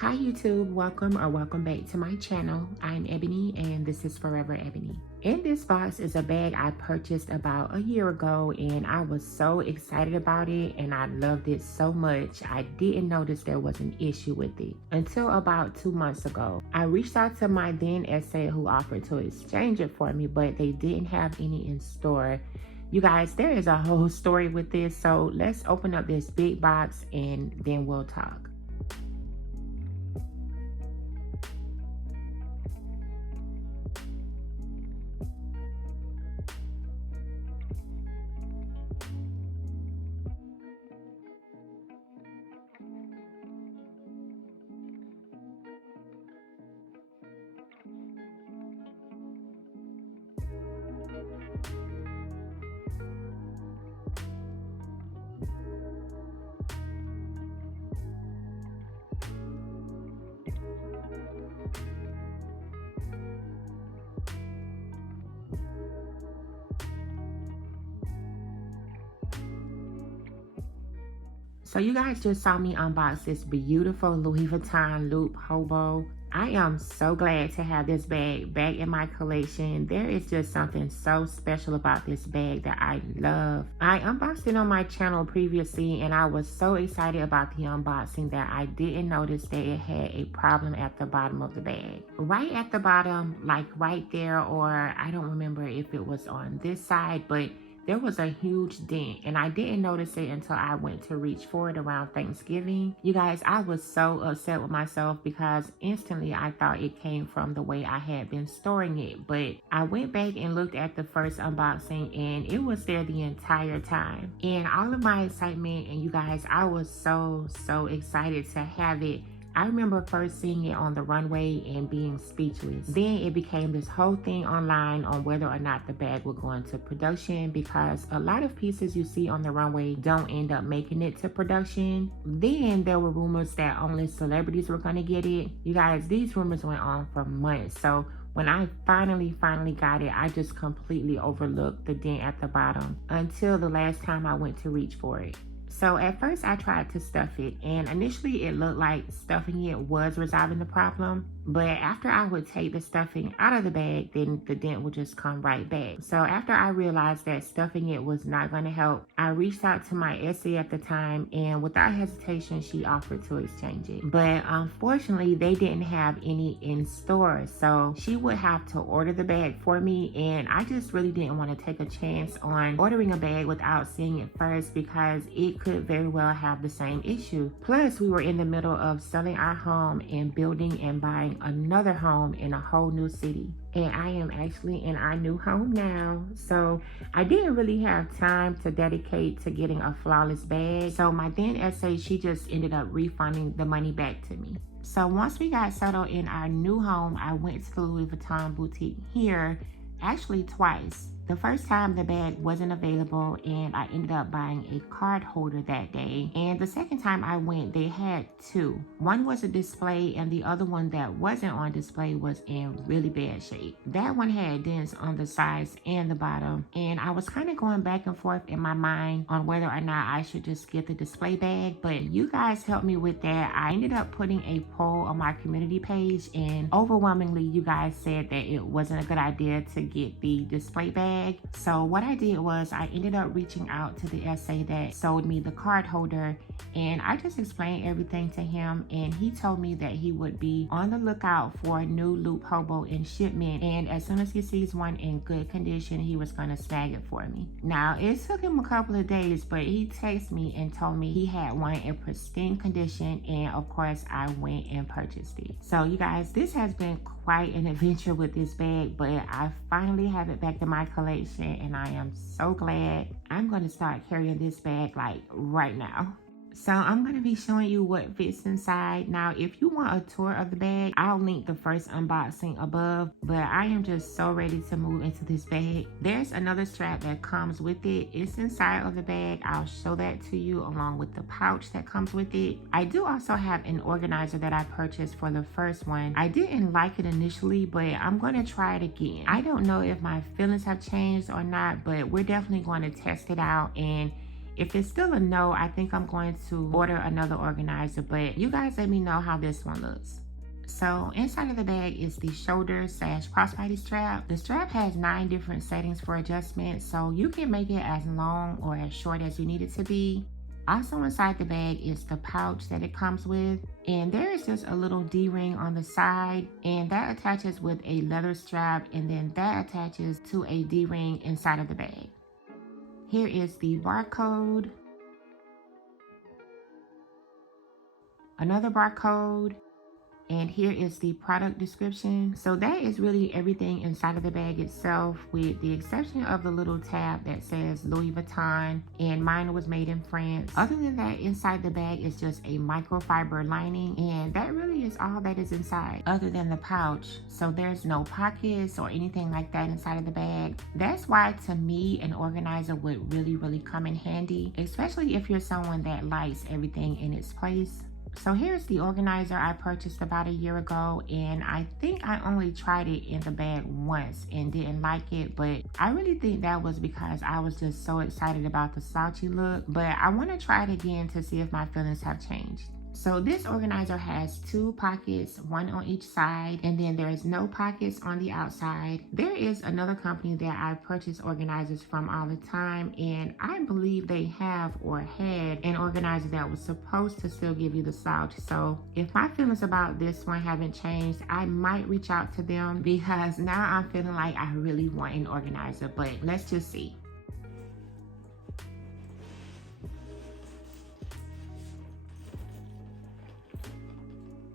Hi YouTube, welcome back to my channel. I'm Ebony and this is Forever Ebony. In this box is a bag I purchased about a year ago and I was so excited about it and I loved it so much I didn't notice there was an issue with it until about 2 months ago. I reached out to my then SA who offered to exchange it for me, but they didn't have any in store. You guys, there is a whole story with this, so let's open up this big box and then we'll talk. So you guys just saw me unbox this beautiful Louis Vuitton loop Hobo. I am so glad to have this bag back in my collection. There is just something so special about this bag that I love. I unboxed it on my channel previously and I was so excited about the unboxing that I didn't notice that it had a problem at the bottom of the bag. Right at the bottom, like right there, or I don't remember if it was on this side, but there was a huge dent and I didn't notice it until I went to reach for it around Thanksgiving. You guys, I was so upset with myself because instantly I thought it came from the way I had been storing it. But I went back and looked at the first unboxing and it was there the entire time. And all of my excitement, and you guys, I was so excited to have it. I remember first seeing it on the runway and being speechless. Then it became this whole thing online on whether or not the bag would go into production, because a lot of pieces you see on the runway don't end up making it to production. Then there were rumors that only celebrities were gonna get it. You guys, these rumors went on for months. So when I finally got it, I just completely overlooked the dent at the bottom until the last time I went to reach for it. So at first I tried to stuff it and initially it looked like stuffing it was resolving the problem. But after I would take the stuffing out of the bag, then the dent would just come right back. So after I realized that stuffing it was not going to help, I reached out to my SA at the time and without hesitation, she offered to exchange it. But unfortunately, they didn't have any in store. So she would have to order the bag for me. And I just really didn't want to take a chance on ordering a bag without seeing it first because it could very well have the same issue. Plus, we were in the middle of selling our home and building and buying another home in a whole new city. And I am actually in our new home now. So I didn't really have time to dedicate to getting a flawless bag. So my then SA, she just ended up refunding the money back to me. So once we got settled in our new home, I went to the Louis Vuitton boutique here, actually twice. The first time the bag wasn't available and I ended up buying a card holder that day. And the second time I went, they had two. One was a display and the other one that wasn't on display was in really bad shape. That one had dents on the sides and the bottom. And I was kind of going back and forth in my mind on whether or not I should just get the display bag. But you guys helped me with that. I ended up putting a poll on my community page and overwhelmingly you guys said that it wasn't a good idea to get the display bag. So what I did was I ended up reaching out to the SA that sold me the card holder and I just explained everything to him and he told me that he would be on the lookout for a new loop Hobo in shipment, and as soon as he sees one in good condition he was going to snag it for me. Now it took him a couple of days, but he texted me and told me he had one in pristine condition, and of course I went and purchased it. So you guys, this has been quite an adventure with this bag, but I finally have it back in my collection and I am so glad. I'm going to start carrying this bag like right now. So I'm going to be showing you what fits inside. Now, if you want a tour of the bag, I'll link the first unboxing above, but I am just so ready to move into this bag. There's another strap that comes with it. It's inside of the bag. I'll show that to you along with the pouch that comes with it. I do also have an organizer that I purchased for the first one. I didn't like it initially, but I'm going to try it again. I don't know if my feelings have changed or not, but we're definitely going to test it out, and If it's still a no, I think I'm going to order another organizer, but you guys let me know how this one looks. So inside of the bag is the shoulder/crossbody strap. The strap has 9 different settings for adjustment, so you can make it as long or as short as you need it to be. Also inside the bag is the pouch that it comes with, and there is just a little D-ring on the side, and that attaches with a leather strap, and then that attaches to a D-ring inside of the bag. Here is the barcode, another barcode, and here is the product description. So that is really everything inside of the bag itself, with the exception of the little tab that says Louis Vuitton, and mine was made in France. Other than that, inside the bag is just a microfiber lining, and that really is all that is inside, other than the pouch. So there's no pockets or anything like that inside of the bag. That's why, to me, an organizer would really come in handy, especially if you're someone that likes everything in its place. So here's the organizer I purchased about a year ago, and I think I only tried it in the bag once and didn't like it, but I really think that was because I was just so excited about the slouchy look. But I want to try it again to see if my feelings have changed. So this organizer has 2 pockets, 1 on each side, and then there's no pockets on the outside. There is another company that I purchase organizers from all the time, and I believe they have or had an organizer that was supposed to still give you the slouch. So if my feelings about this one haven't changed, I might reach out to them, because now I'm feeling like I really want an organizer, but let's just see.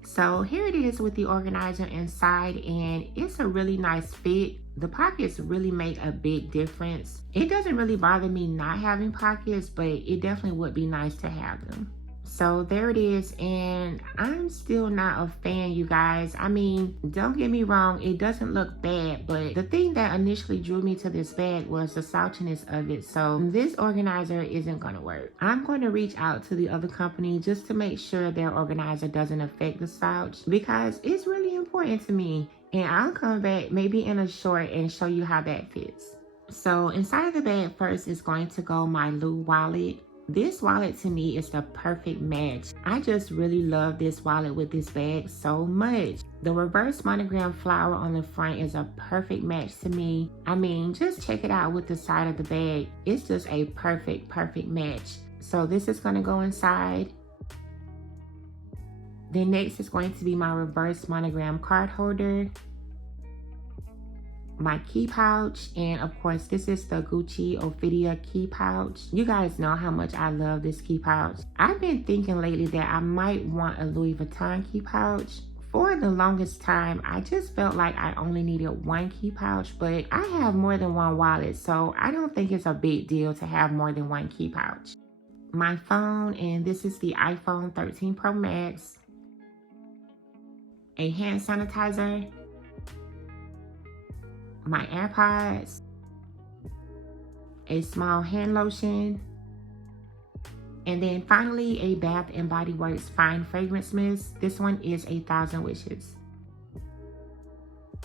So here it is with the organizer inside, and it's a really nice fit. The pockets really make a big difference. It doesn't really bother me not having pockets, but it definitely would be nice to have them. So there it is, and I'm still not a fan, you guys. I mean, don't get me wrong, it doesn't look bad, but the thing that initially drew me to this bag was the slouchiness of it. So this organizer isn't gonna work. I'm going to reach out to the other company just to make sure their organizer doesn't affect the slouch, because it's really important to me. And I'll come back maybe in a short and show you how that fits. So inside of the bag first is going to go my Lou wallet. This wallet to me is the perfect match. I just really love this wallet with this bag so much. The reverse monogram flower on the front is a perfect match to me. I mean, just check it out with the side of the bag. It's just a perfect match. So this is going to go inside. Then next is going to be my reverse monogram card holder, my key pouch, and of course this is the Gucci Ophidia key pouch. You guys know how much I love this key pouch. I've been thinking lately that I might want a Louis Vuitton key pouch. For the longest time, I just felt like I only needed 1 key pouch, but I have more than 1 wallet, so I don't think it's a big deal to have more than 1 key pouch. My phone, and this is the iPhone 13 Pro Max, a hand sanitizer, my AirPods, a small hand lotion, and then finally a Bath & Body Works Fine Fragrance Mist. This one is 1,000 Wishes.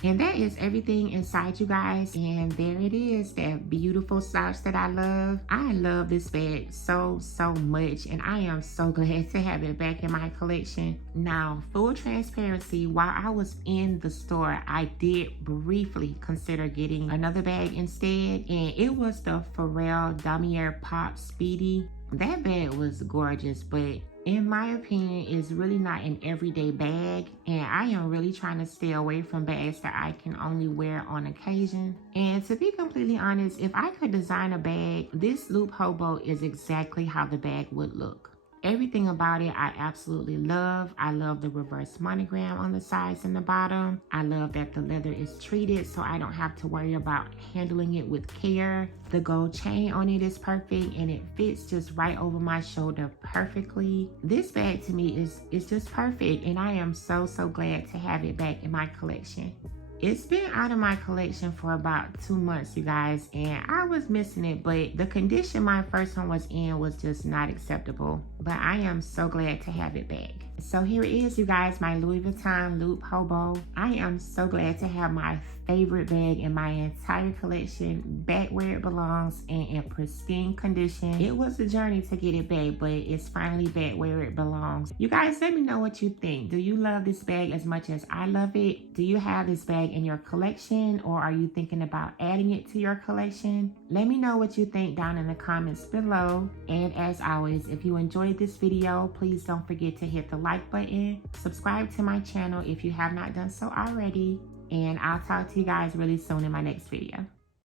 And that is everything inside, you guys. And there it is, that beautiful slouch that I love. I love this bag so much, and I am so glad to have it back in my collection. Now, full transparency, while I was in the store, I did briefly consider getting another bag instead, and it was the Damier Pop Speedy. That bag was gorgeous, but in my opinion, it's really not an everyday bag, and I am really trying to stay away from bags that I can only wear on occasion. And to be completely honest, if I could design a bag, this loop hobo is exactly how the bag would look. Everything about it I absolutely love. I love the reverse monogram on the sides and the bottom. I love that the leather is treated so I don't have to worry about handling it with care. The gold chain on it is perfect, and it fits just right over my shoulder perfectly. This bag to me is just perfect, and I am so glad to have it back in my collection. It's been out of my collection for about 2 months, you guys, and I was missing it, but the condition my first one was in was just not acceptable. But I am so glad to have it back. So here it is, you guys, my Louis Vuitton Loop Hobo. I am so glad to have my favorite bag in my entire collection back where it belongs and in pristine condition. It was a journey to get it back, but it's finally back where it belongs. You guys, let me know what you think. Do you love this bag as much as I love it? Do you have this bag in your collection, or are you thinking about adding it to your collection? Let me know what you think down in the comments below. And as always, if you enjoyed this video, please don't forget to hit the like button, subscribe to my channel if you have not done so already, and I'll talk to you guys really soon in my next video.